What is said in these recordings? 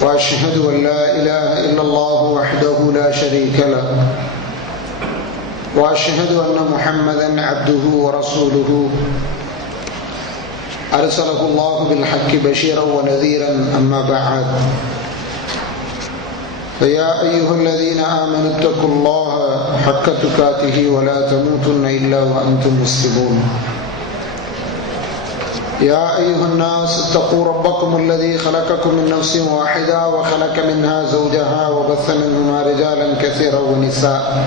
وأشهد أن لا إله إلا الله وحده لا شريك له. وأشهد أن محمدا عبده ورسوله. أرسله الله بالحق بشيرا ونذيرا أما بعد. فيا أيها الذين آمنوا اتقوا الله حق تقاته ولا تموتن إلا وأنتم مسلمون. يا أيها الناس اتقوا ربكم الذي خلقكم من نفس واحدة وخلق منها زوجها وبث منهما رجالا كثيرا ونساء.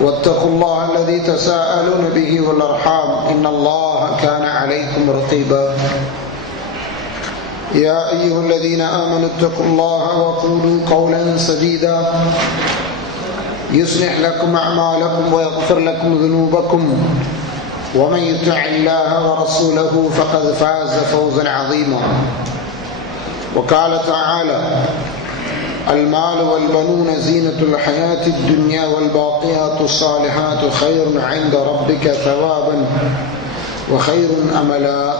واتقوا الله الذي تساءلون به والأرحام. إن الله كان عليكم رقيبا. يا أيها الذين آمنوا اتقوا الله وقولوا قولا سديدا. يصلح لكم أعمالكم ويغفر لكم ذنوبكم. ومن يطع الله ورسوله فقد فاز فوزا عظيما. وقال تعالى المال والبنون زينة الحياة الدنيا والباقيات الصالحات خير عند ربك ثوابا وخير أملا.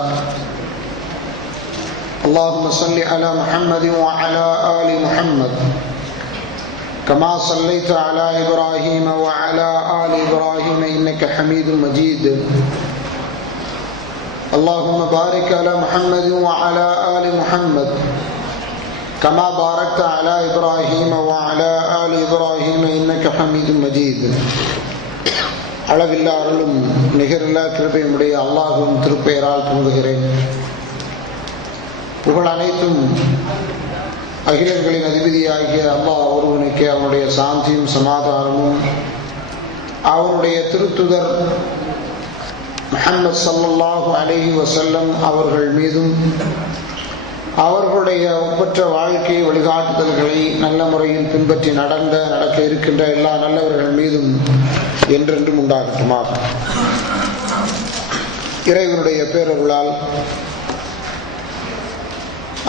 اللهم صل على محمد وعلى آل محمد. كما صليت على إبراهيم وعلى آل إبراهيم إنك حميد مجيد اللهم بارك على محمد وعلى آل محمد كما باركت على إبراهيم وعلى آل إبراهيم إنك حميد مجيد அளவில்லா அருளும் நிகரில்லா கிருபையுடைய அல்லாஹும் திருப்பெயரால் தூங்குகிறேன் புகழ் அனைத்தும் அகிலங்களின் அதிபதியாகிய அல்லாஹ் ஒருவனுக்கு அவனுடைய சாந்தியும் சமாதானமும் அவனுடைய திருத்துதர் முஹம்மது சல்லாஹூ அலஹி வசல்லம் அவர்கள் மீதும் அவர்களுடைய ஒப்பற்ற வாழ்க்கை வழிகாட்டுதல்களை நல்ல முறையில் பின்பற்றி நடந்த நடக்க இருக்கின்ற எல்லா நல்லவர்கள் மீதும் என்றென்றும் உண்டாகட்டுமா? இறைவனுடைய பேரருளால்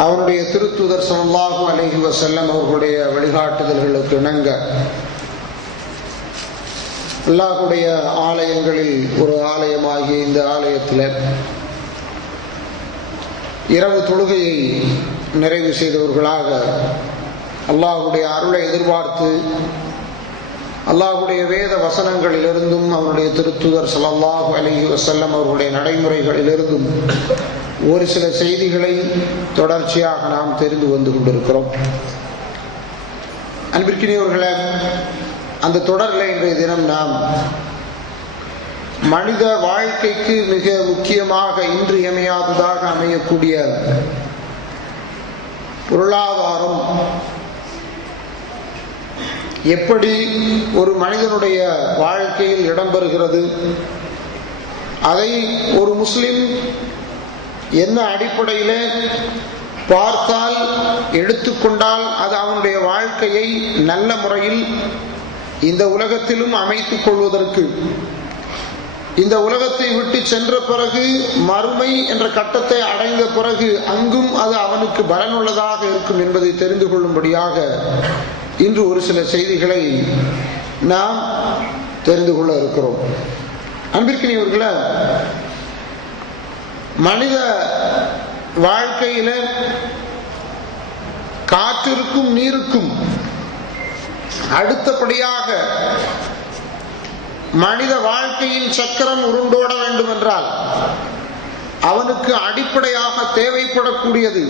அவருடைய திருத்துதர் சல்லாஹூ அலஹி வசல்லம் அவர்களுடைய வழிகாட்டுதல்களுக்கு இணங்க அல்லாஹுடைய ஆலயங்களில் ஒரு ஆலயமாகிய இந்த ஆலயத்தில் இரவு தொழுகையை நிறைவு செய்தவர்களாக அல்லாஹுடைய அருளை எதிர்பார்த்து அல்லாஹுடைய வேத வசனங்களிலிருந்தும் அவருடைய திருத்துதர் சலல்லாஹு அலஹி வசல்லம் அவர்களுடைய நடைமுறைகளிலிருந்தும் ஒரு சில செய்திகளை தொடர்ச்சியாக நாம் தெரிந்து வந்து கொண்டிருக்கிறோம். அன்பிற்கினியவர்களே அந்த தொடரில் இன்றைய தினம் நாம் மனித வாழ்க்கைக்கு மிக முக்கியமாக இன்றியமையாததாக அமையக்கூடிய பொருளாதாரம் எப்படி ஒரு மனிதனுடைய வாழ்க்கையில் இடம்பெறுகிறது அதை ஒரு முஸ்லிம் என்ன அடிப்படையில் பார்த்தால் எடுத்துக்கொண்டால் அது அவனுடைய வாழ்க்கையை நல்ல முறையில் இந்த உலகத்திலும் அமைத்துக் கொள்வதற்கு. இந்த உலகத்தை விட்டு சென்ற பிறகு மறுமை என்ற கட்டத்தை அடைந்த பிறகு அங்கும் அது அவனுக்கு பலனுள்ளதாக இருக்கும் என்பதை தெரிந்து கொள்ளும்படியாக இன்று ஒரு சில செய்திகளை நாம் தெரிந்து கொள்ள இருக்கிறோம். அன்பிற்கினியவர்களை மனித வாழ்க்கையில காற்றிற்கும் நீருக்கும் அடுத்தபடியாக மனித வாழ்க்கையின் சக்கரம் உருண்டோட வேண்டும் என்றால் அவனுக்கு அடிப்படையாக தேவைப்படக்கூடியது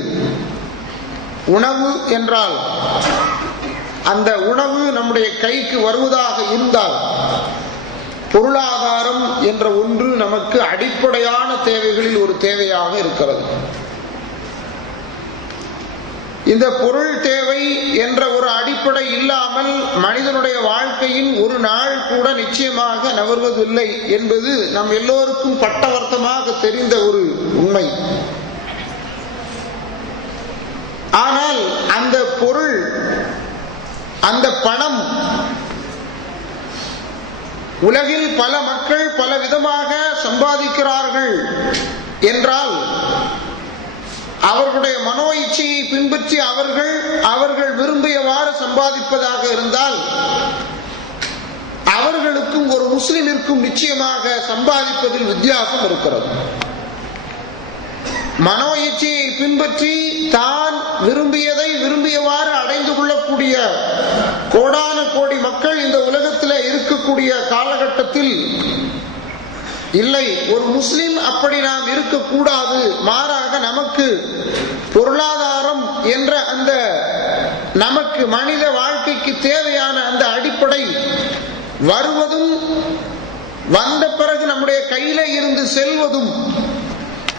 உணவு என்றால் அந்த உணவு நம்முடைய கைக்கு வருவதாக இருந்தால் பொருளாதாரம் என்ற ஒன்று நமக்கு அடிப்படையான தேவைகளில் ஒரு தேவையாக இருக்கிறது. இந்த பொருள் தேவை என்ற ஒரு அடிப்படை இல்லாமல் மனிதனுடைய வாழ்க்கையின் ஒரு நாள் கூட நிச்சயமாக நகர்வதில்லை என்பது நம் எல்லோருக்கும் பட்டவர்த்தமாக தெரிந்த ஒரு உண்மை. ஆனால் அந்த பொருள் அந்த பணம் உலகில் பல மக்கள் பல விதமாக சம்பாதிக்கிறார்கள் என்றால் அவர்களுடைய மனோ இச்சையை பின்பற்றி அவர்கள் அவர்கள் விரும்பியவாறு சம்பாதிப்பதாக இருந்தால் அவர்களுக்கும் ஒரு முஸ்லிமிற்கும் நிச்சயமாக சம்பாதிப்பதில் வித்தியாசம் இருக்கிறது. மனோ இச்சையை பின்பற்றி தான் விரும்பியதை விரும்பியவாறு அடைந்து கொள்ளக்கூடிய கோடான கோடி மக்கள் இந்த உலகத்தில் இருக்கக்கூடிய காலகட்டத்தில் இல்லை. ஒரு முஸ்லிம் அப்படி நாம் இருக்கக்கூடாது. மாறாக நமக்கு பொருளாதாரம் என்ற அந்த நமக்கு மனித வாழ்க்கைக்கு தேவையான அந்த அடிப்படை வருவதும் வந்த பிறகு நம்முடைய கையில இருந்து செல்வதும்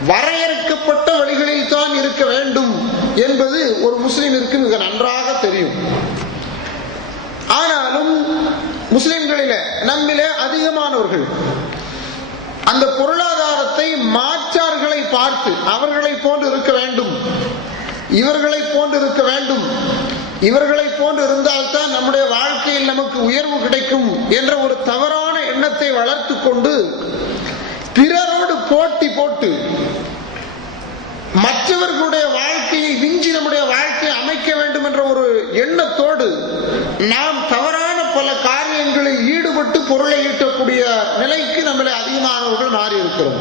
வரையறுக்கப்பட்ட வழிகளில் தான் இருக்க வேண்டும். என்பது ஒரு முஸ்லீமிற்கு மிக நன்றாக தெரியும். ஆனாலும் முஸ்லிம்களில நம்மிலே அதிகமானவர்கள் அந்த பொருளாதாரத்தை மாற்றார்களை பார்த்து அவர்களை போன்று இருக்க வேண்டும். இவர்களை போன்று இருக்க வேண்டும். இவர்களை போன்று இருந்தால்தான் நம்முடைய வாழ்க்கையில் நமக்கு உயர்வு கிடைக்கும் என்ற ஒரு தவறான எண்ணத்தை வளர்த்து கொண்டு பிறரோடு போட்டி போட்டு மற்றவர்களுடைய வாழ்க்கையை விஞ்சி நம்முடைய வாழ்க்கையை அமைக்க வேண்டும் என்ற ஒரு எண்ணத்தோடு நாம் தவறான பல காரியங்களில் ஈடுபட்டு பொருளை ஈட்டக்கூடிய நிலைக்கு நம்மளை அதிகமானவர்கள் மாறி இருக்கிறோம்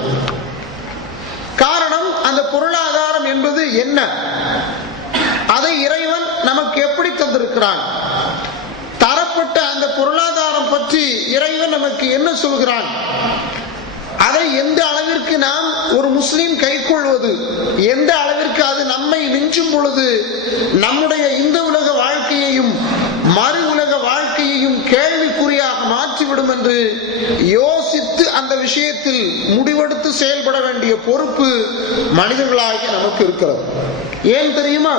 காரணம் அந்த பொருளாதாரம் என்பது என்ன? அதை இறைவன் நமக்கு எப்படி தந்திருக்கிறான்? தரப்பட்ட அந்த பொருளாதாரம் பற்றி இறைவன் நமக்கு என்ன சொல்கிறான்? அதை எந்த அளவிற்கு நாம் ஒரு முஸ்லீம் கைக்கொள்வது எந்த அளவிற்கு அது நம்மை மிஞ்சும் பொழுது நம்முடைய இந்த உலக வாழ்க்கையையும் மறு உலக வாழ்க்கையையும் கேள்விக்குறியாக மாற்றிவிடும் என்று யோசித்து அந்த விஷயத்தில் முடிவெடுத்து செயல்பட வேண்டிய பொறுப்பு மனிதர்களாகிய நமக்கு இருக்கிறது. ஏன் தெரியுமா?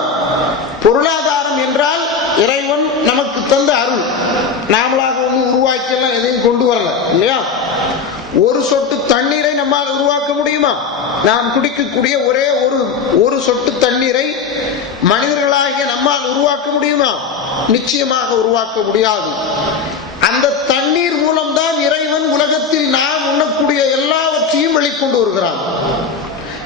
பொருளாதாரம் என்றால் இறைவன் நமக்கு தந்த அருள். நாமளாக ஒன்றும் உருவாக்கியெல்லாம் எதையும் கொண்டு வரல இல்லையா? ஒரு சொட்டு தண்ணீரை நம்மால் உருவாக்க முடியுமா? நாம் குடிக்கக்கூடிய ஒரே ஒரு ஒரு சொட்டு தண்ணீரை மனிதர்களாகிய நம்மால் உருவாக்க முடியுமா? நிச்சயமாக உருவாக்க முடியாது. அந்த தண்ணீர் மூலம்தான் இறைவன் உலகத்தில் நாம் உண்ணக்கூடிய எல்லாவற்றையும் வெளிக்கொண்டு வருகிறான்.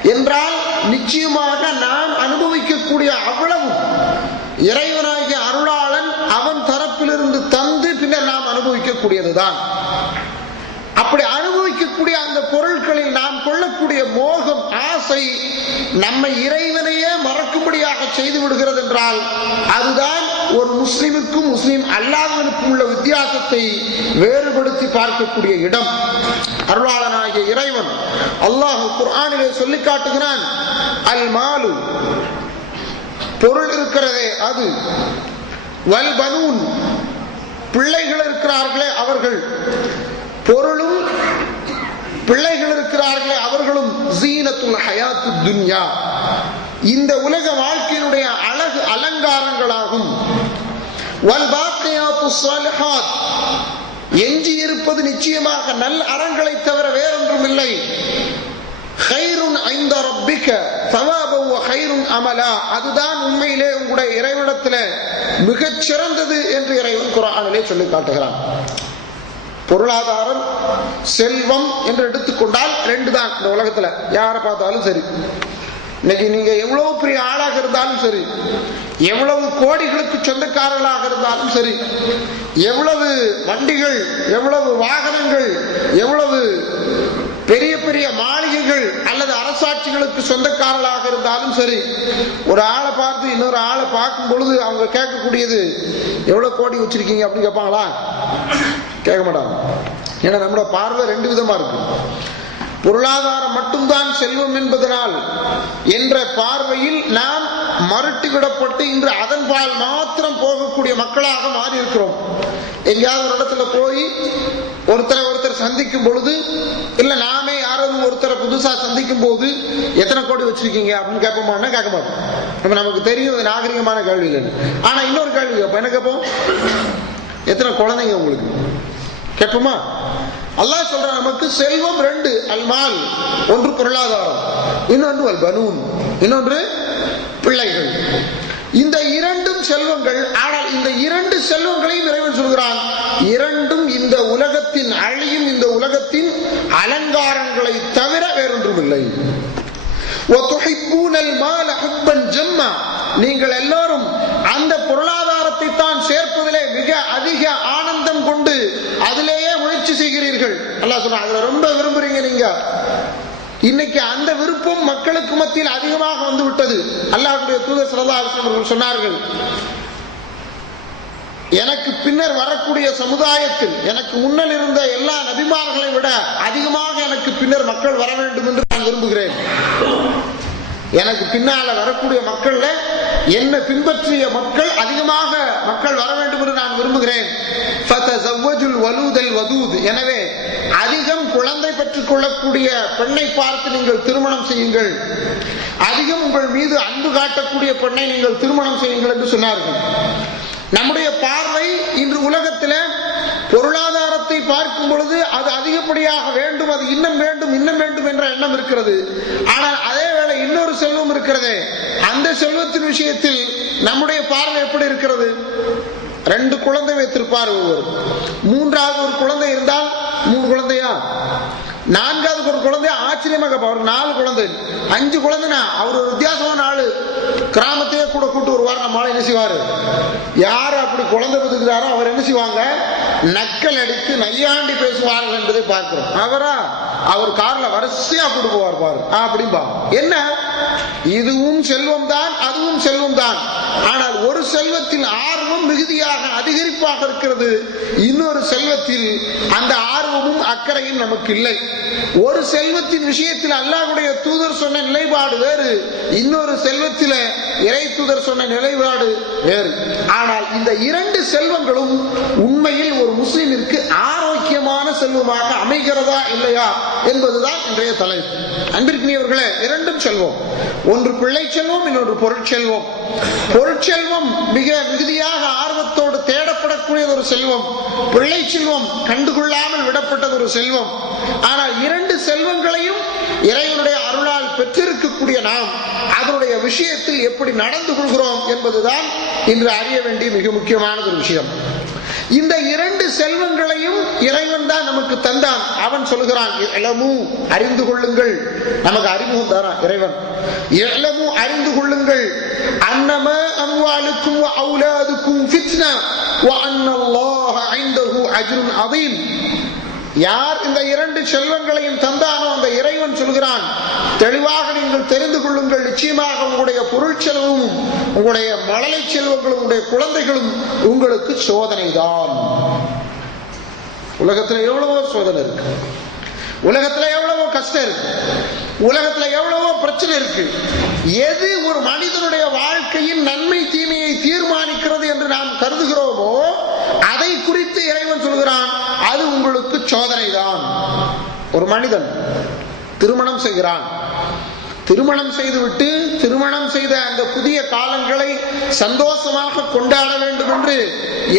என்றால் நிச்சயமாக நாம் அனுபவிக்கக்கூடிய அவ்வளவு இறைவனாகிய அருளாளன் அவன் தரப்பிலிருந்து தந்து பின்னர் நாம் அனுபவிக்கக்கூடியதுதான். அப்படி அனுபவிக்கக்கூடிய அந்த பொருட்களில் நாம் கொள்ளக்கூடிய மோகம் ஆசை நம்மை இறைவனையே மறக்கும்படியாக செய்து விடுகிறது என்றால் அதுதான் ஒரு முஸ்லிமுக்கும் முஸ்லிம் அல்லாதவனுக்கும் உள்ள வித்தியாசத்தை வேறுபடுத்தி பார்க்கக்கூடிய இடம். அருளாளனாகிய இறைவன் அல்லாஹ் குர்ஆனிலே சொல்லி காட்டுகிறான் அல் மாலு பொருள் இருக்கிறதே அது. வல் பனூன் பிள்ளைகள் இருக்கிறார்களே அவர்கள். பொருளும் பிள்ளைகள் இருக்கிறார்களே அவர்களும் ஜீனத்துல் ஹயாத்து துன்யா. இந்த உலக வாழ்க்கையினுடைய அழகு அலங்காரங்களாகும். வல் எஞ்சி இருப்பது நிச்சயமாக நல் அறங்களை தவிர வேறொன்றும் இல்லை ஹைருன் ஹைருன் அமலா. அதுதான் உண்மையிலே உங்களுடைய இறைவனத்தில் மிகச் சிறந்தது என்று இறைவன் குரானிலே சொல்லி காட்டுகிறான். பொருளாதாரம் செல்வம் என்று எடுத்துக்கொண்டால் ரெண்டு தான் இந்த உலகத்துல. யாரை பார்த்தாலும் சரி. இன்னைக்கு நீங்க எவ்வளவு பெரிய ஆளாக இருந்தாலும் சரி எவ்வளவு கோடிகளுக்கு சொந்தக்காரர்களாக இருந்தாலும் சரி எவ்வளவு வண்டிகள் எவ்வளவு வாகனங்கள் எவ்வளவு பெரிய பெரிய மாளிகைகள் மனசாட்சிகளுக்கு சொந்தக்காரர்களாக இருந்தாலும் சரி ஒரு ஆளை பார்த்து இன்னொரு ஆளை பார்க்கும் பொழுது அவங்க கேட்கக்கூடியது எவ்வளவு கோடி வச்சிருக்கீங்க? அப்படின்னு கேட்பாங்களா? கேட்க மாட்டாங்க. ஏன்னா நம்மளோட பார்வை ரெண்டு விதமா இருக்கு. பொருளாதாரம் மட்டும்தான் செல்வம் என்பதனால் என்ற பார்வையில் நாம் மறுட்டுவிடப்பட்டு இன்று அதன்பால் மாத்திரம் போகக்கூடிய மக்களாக மாறி இருக்கிறோம் எங்கேயாவது ஒரு இடத்துல போய் ஒருத்தரை ஒருத்தர் சந்திக்கும் பொழுது இல்ல நாமே யாராவது ஒருத்தரை புதுசா சந்திக்கும் போது எத்தனை கோடி வச்சிருக்கீங்க அப்படின்னு கேட்போமான்னா கேட்க மாட்டோம். அப்ப நமக்கு தெரியும் அது நாகரிகமான கேள்வி இல்லைன்னு. ஆனா இன்னொரு கேள்வி கேட்போம் என்ன கேட்போம்? எத்தனை குழந்தைங்க உங்களுக்கு? கேட்போமா? அல்லாஹ் சொல்ற நமக்கு செல்வம் ரெண்டு அல்மால் ஒன்று பொருளாதாரம் இன்னொன்று அல் பனூன் இன்னொன்று பிள்ளைகள். இந்த இரண்டும் செல்வங்கள் ஆனால் இந்த இரண்டு செல்வங்களையும் இறைவன் சொல்கிறான் இரண்டும் இந்த உலகத்தின் அழி உலகத்தின் அலங்காரங்களை தவிர வேறொன்றுமில்லை. நீங்கள் எல்லாரும் அந்த பொருளாதாரத்தை தான் சேர்ப்பதிலே மிக அதிக ஆனந்தம் கொண்டு அதிலேயே முயற்சி செய்கிறீர்கள். ரொம்ப விரும்புறீங்க நீங்க. இன்னைக்கு அந்த விருப்பம் மக்களுக்கு மத்தியில் அதிகமாக வந்து விட்டது அல்லாஹுடைய தூதர் சரதா சொன்னார்கள் எனக்கு பின்னர் வரக்கூடிய சமுதாயத்தில் எனக்கு முன்னல் இருந்த எல்லா நபிமார்களை விட அதிகமாக எனக்கு பின்னர் மக்கள் வர வேண்டும் என்று நான் விரும்புகிறேன். எனக்கு பின்னால வரக்கூடிய மக்கள்ல என்ன பின்பற்றிய மக்கள் அதிகமாக மக்கள் வர வேண்டும் என்று நான் விரும்புகிறேன். எனவே அதிகம் குழந்தை பெற்றுக் கொள்ளக்கூடிய பெண்ணை பார்த்து நீங்கள் திருமணம் செய்யுங்கள். அதிகம் உங்கள் மீது அன்பு காட்டக்கூடிய பெண்ணை நீங்கள் திருமணம் செய்யுங்கள் என்று சொன்னார்கள். நம்முடைய பார்வை இன்று உலகத்தில் பொருளாதாரத்தை பார்க்கும் பொழுது அது அதிகப்படியாக வேண்டும் அது இன்னும் வேண்டும் இன்னும் வேண்டும் என்ற எண்ணம் இருக்கிறது. ஆனால் அதே வேளை இன்னொரு செல்வம் இருக்கிறதே. அந்த செல்வத்தின் விஷயத்தில் நம்முடைய பார்வை எப்படி இருக்கிறது? ரெண்டு குழந்தை வைத்திருப்பார் ஒவ்வொரு. மூன்றாவது ஒரு குழந்தை இருந்தால் மூணு குழந்தையா? நான்காவது ஒரு குழந்தை ஆச்சரியமாக அவர் நாலு குழந்தை. அஞ்சு குழந்தைனா அவர் ஒரு வித்தியாசமான ஆளு. கிராமத்தையே கூட கூட்டு வருவார் நம்மளால என்ன செய்வாரு? யார் அப்படி குழந்தை பெற்றுக்கிறாரோ அவர் என்ன செய்வாங்க? நக்கல் அடித்து நையாண்டி பேசுவார்கள் என்பதை பார்க்கிறோம். அவரா? அவர் கார்ல வரிசையா கூட்டு போவார் பாரு. அப்படின்பா என்ன? இதுவும் செல்வம் தான் அதுவும் செல்வம் தான். ஆனால் ஒரு செல்வத்தில் ஆர்வம் மிகுதியாக அதிகரிப்பாக இருக்கிறது. இன்னொரு செல்வத்தில் அந்த ஆர்வமும் அக்கறையும் நமக்கு இல்லை. ஒரு செல்வத்தின் விஷயத்தில் அல்லாஹுடைய தூதர் சொன்ன நிலைப்பாடு வேறு. இன்னொரு செல்வத்தில இறை தூதர் சொன்ன நிலைப்பாடு வேறு. ஆனால் இந்த இரண்டு செல்வங்களும் உண்மையில் ஒரு முஸ்லிமிற்கு ஆரோக்கியமான செல்வமாக அமைகிறதா இல்லையா என்பதுதான் இன்றைய தலைப்பு. அன்பிற்கினியவர்களே இரண்டும் செல்வம். ஒன்று பிள்ளை செல்வம் இன்னொன்று பொருட்செல்வம். பொருட்செல்வம் மிக மிகுதியாக ஆர்வத்தோடு தேடப்படக்கூடிய ஒரு செல்வம். பிள்ளை செல்வம் கண்டுகொள்ளாமல் விடப்பட்டது ஒரு செல்வம். ஆனால் இரண்டு செல்வங்களையும் இறைவனுடைய அருளால் பெற்றிருக்கக்கூடிய நாம் அதனுடைய விஷயத்தில் எப்படி நடந்து கொள்கிறோம் என்பதுதான் இன்று அறிய வேண்டிய மிக முக்கியமான ஒரு விஷயம். இந்த இரண்டு செல்வங்களையும் இறைவன் தான் நமக்கு தந்தான். அவன் சொல்கிறான் இளமு அறிந்து கொள்ளுங்கள். நமக்கு அறிமுகம் தரான் இறைவன். இளமு அறிந்து கொள்ளுங்கள். அன்னமா அம்வாலுக்கும் அவுலாதுக்கும் ஃபித்னா வ அன்னல்லாஹ ஐந்தஹு அஜ்ருன் அதீம் யார் இந்த இரண்டு செல்வங்களையும் தந்தானோ அந்த இறைவன் சொல்கிறான் தெளிவாக நீங்கள் தெரிந்து கொள்ளுங்கள். நிச்சயமாக உங்களுடைய பொருள் செலவும் உங்களுடைய மழலை செல்வங்களும் உங்களுடைய குழந்தைகளும் உங்களுக்கு சோதனை தான் உலகத்துல எவ்வளவோ சோதனை இருக்கு. உலகத்துல எவ்வளவு கஷ்டம் இருக்கு? உலகத்துல எவ்வளவோ பிரச்சனை இருக்கு. எது ஒரு மனிதனுடைய வாழ்க்கையின் நன்மை தீமையை தீர்மானிக்கிறது என்று நாம் கருதுகிறோமோ அதை குறித்து இறைவன் சொல்கிறான் அது உங்களுக்கு சோதனை தான் ஒரு மனிதன் திருமணம் செய்கிறான். திருமணம் செய்துவிட்டு திருமணம் செய்த அந்த புதிய காலங்களை சந்தோஷமாக கொண்டாட வேண்டும் என்று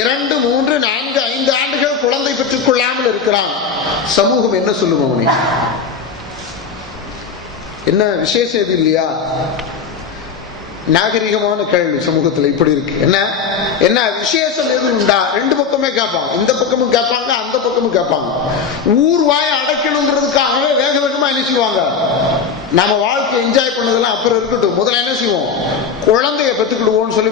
இரண்டு மூன்று நான்கு ஐந்து ஆண்டுகள் குழந்தை பெற்றுக் கொள்ளாமல் இருக்கிறான். சமூகம் என்ன சொல்லும் அவனை? என்ன விசேஷம் எது இல்லையா? நாகரிகமான கேள்வி சமூகத்துல இப்படி இருக்கு. என்ன? என்ன விசேஷம் எதுவும் உண்டா? ரெண்டு பக்கமே கேட்பாங்க. இந்த பக்கமும் கேட்பாங்க அந்த பக்கமும் கேட்பாங்க. ஊர் வாய அடைக்கணுங்கிறதுக்காகவே வேக வேகமா என்ன செய்வாங்க? நம்ம வாழ்க்கை என்ஜாய் பண்ணதெல்லாம் அப்புறம் இருக்கட்டும். முதல்ல என்ன செய்வோம்? குழந்தைய பெற்றுக்கிடுவோம்னு சொல்லி